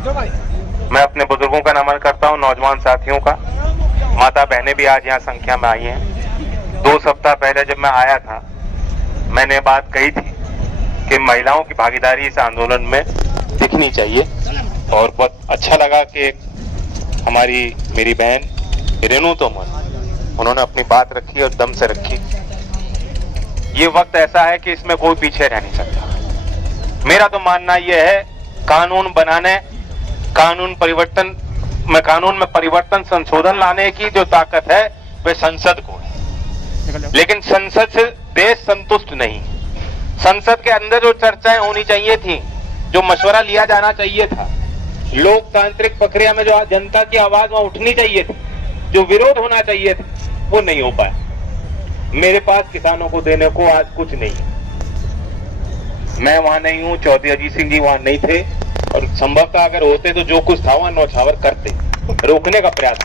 मैं अपने बुजुर्गों का नमन करता हूं, नौजवान साथियों का। माता बहनें भी आज यहाँ संख्या में आई हैं। 2 सप्ताह पहले जब मैं आया था, मैंने बात कही थी कि महिलाओं की भागीदारी इस आंदोलन में दिखनी चाहिए, और बहुत अच्छा लगा कि हमारी मेरी बहन रेणु तोमर, उन्होंने अपनी बात रखी और दम से रखी। ये वक्त ऐसा है कि इसमें कोई पीछे रह नहीं सकता। मेरा तो मानना यह है, कानून बनाने, कानून में परिवर्तन संशोधन लाने की जो ताकत है वह संसद को है, लेकिन संसद से देश संतुष्ट नहीं। संसद के अंदर जो चर्चाएं होनी चाहिए थी, जो मशवरा लिया जाना चाहिए था, लोकतांत्रिक प्रक्रिया में जो जनता की आवाज वहां उठनी चाहिए थी, जो विरोध होना चाहिए था, वो नहीं हो पाया। मेरे पास किसानों को देने को आज कुछ नहीं है। मैं वहां नहीं हूं, चौधरी अजीत सिंह जी वहां नहीं थे, और संभवतः अगर होते तो जो कुछ था वहां नौछावर करते, रोकने का प्रयास।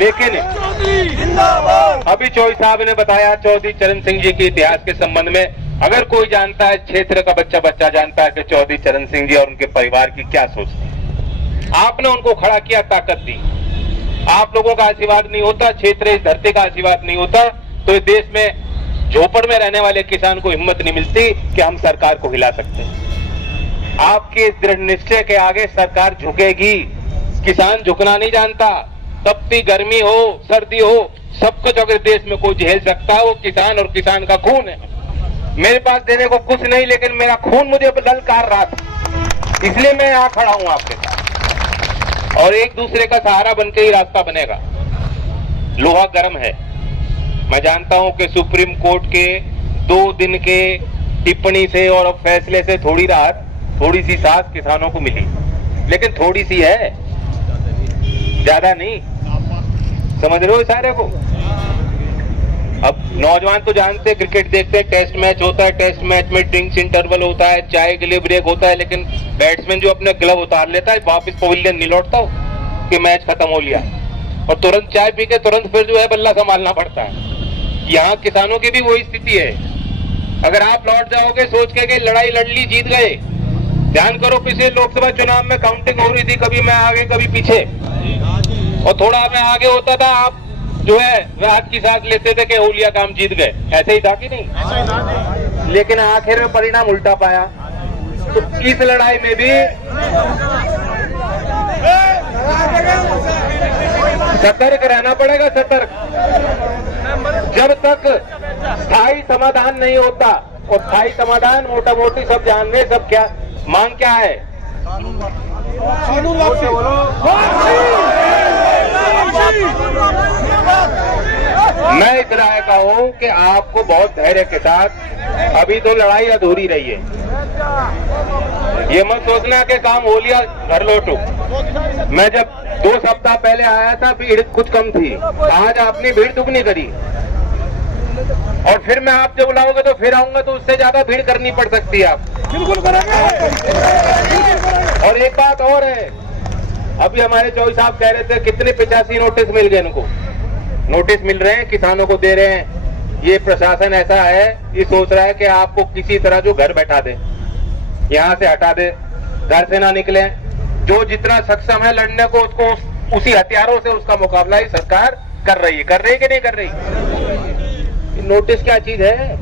लेकिन अभी चौधरी साहब ने बताया, चौधरी चरण सिंह जी के इतिहास के संबंध में अगर कोई जानता है, क्षेत्र का बच्चा जानता है कि चौधरी चरण सिंह जी और उनके परिवार की क्या सोच थी। आपने उनको खड़ा किया, ताकत दी। आप लोगों का आशीर्वाद नहीं होता, क्षेत्र इस धरती का आशीर्वाद नहीं होता, तो इस देश में झोपड़ में रहने वाले किसान को हिम्मत नहीं मिलती कि हम सरकार को हिला सकते हैं। आपके इस दृढ़ निश्चय के आगे सरकार झुकेगी। किसान झुकना नहीं जानता। तपती गर्मी हो, सर्दी हो, सब कुछ अगर देश में कोई झेल सकता है वो किसान, और किसान का खून है। मेरे पास देने को कुछ नहीं, लेकिन मेरा खून मुझे ललकार रहा था, इसलिए मैं यहाँ खड़ा हूँ आपके साथ। और एक दूसरे का सहारा बनके ही रास्ता बनेगा। लोहा गर्म है। मैं जानता हूं कि सुप्रीम कोर्ट के 2 दिन के टिप्पणी से और फैसले से थोड़ी राहत, थोड़ी सी सांस किसानों को मिली, लेकिन थोड़ी सी है, ज्यादा नहीं। समझ रहे हो इशारे को? अब नौजवान तो जानते, क्रिकेट देखते हैं, टेस्ट मैच होता है, टेस्ट मैच में ड्रिंक्स इंटरवल होता है, चाय के लिए ब्रेक होता है, लेकिन बैट्समैन जो अपने ग्लव उतार लेता है, वापस पवेलियन नहीं लौटता हो कि मैच खत्म हो लिया, और तुरंत चाय पी के तुरंत फिर जो है बल्ला संभालना पड़ता है। यहाँ किसानों की भी वही स्थिति है। अगर आप लौट जाओगे सोच के लड़ाई लड़ ली, जीत गए, ध्यान करो, पिछले लोकसभा चुनाव में काउंटिंग हो रही थी, कभी मैं आगे कभी पीछे, और थोड़ा मैं आगे होता था, आप जो है वह हाथ की सांस लेते थे कि होलिया काम जीत गए। ऐसे ही था कि नहीं? लेकिन आखिर में परिणाम उल्टा पाया। तो इस लड़ाई में भी सतर्क रहना पड़ेगा, सतर्क। जब तक स्थायी समाधान नहीं होता, और स्थायी समाधान मोटा मोटी सब जान रहे, सब क्या मांग क्या है? मैं इस राय का हूं कि आपको बहुत धैर्य के साथ, अभी तो लड़ाई अधूरी रही है। ये मत सोचना कि काम हो लिया घर लौटो। मैं जब 2 सप्ताह पहले आया था, भीड़ कुछ कम थी, आज आपने भीड़ दुगनी करी, और फिर मैं आप जब बुलाओगे तो फिर आऊंगा, तो उससे ज्यादा भीड़ करनी पड़ सकती है। आप बिल्कुल करेंगे। और एक बात और है, अभी हमारे चौधरी साहब कह रहे थे कितने 85 नोटिस मिल गए इनको। नोटिस मिल रहे हैं, किसानों को दे रहे हैं। ये प्रशासन ऐसा है, ये सोच रहा है कि आपको किसी तरह जो घर बैठा दे, यहाँ से हटा दे, घर से ना निकले। जो जितना सक्षम है लड़ने को, उसको उसी हथियारों से उसका मुकाबला ही सरकार कर रही है कि नहीं कर रही? नोटिस क्या चीज है?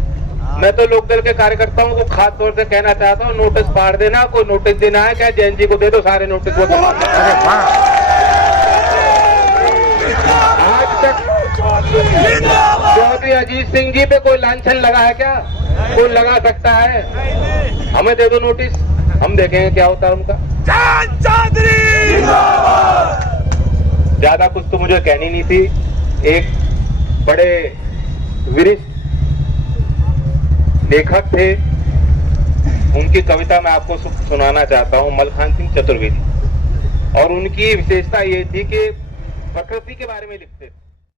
मैं तो लोकदल के कार्यकर्ताओं को खास तौर से कहना चाहता हूँ, नोटिस फाड़ देना। कोई नोटिस देना है क्या, जैन जी को दे दो सारे नोटिस। आज तक चौधरी अजीत सिंह जी पे कोई लांछन लगा है क्या? कोई लगा सकता है? हमें दे दो नोटिस, हम देखेंगे क्या होता है उनका। ज्यादा कुछ तो मुझे कहनी नहीं थी। एक बड़े विरिष्ठ लेखक थे, उनकी कविता मैं आपको सुनाना चाहता हूँ, मलखान सिंह चतुर्वेदी। और उनकी विशेषता ये थी कि प्रकृति के बारे में लिखते थे।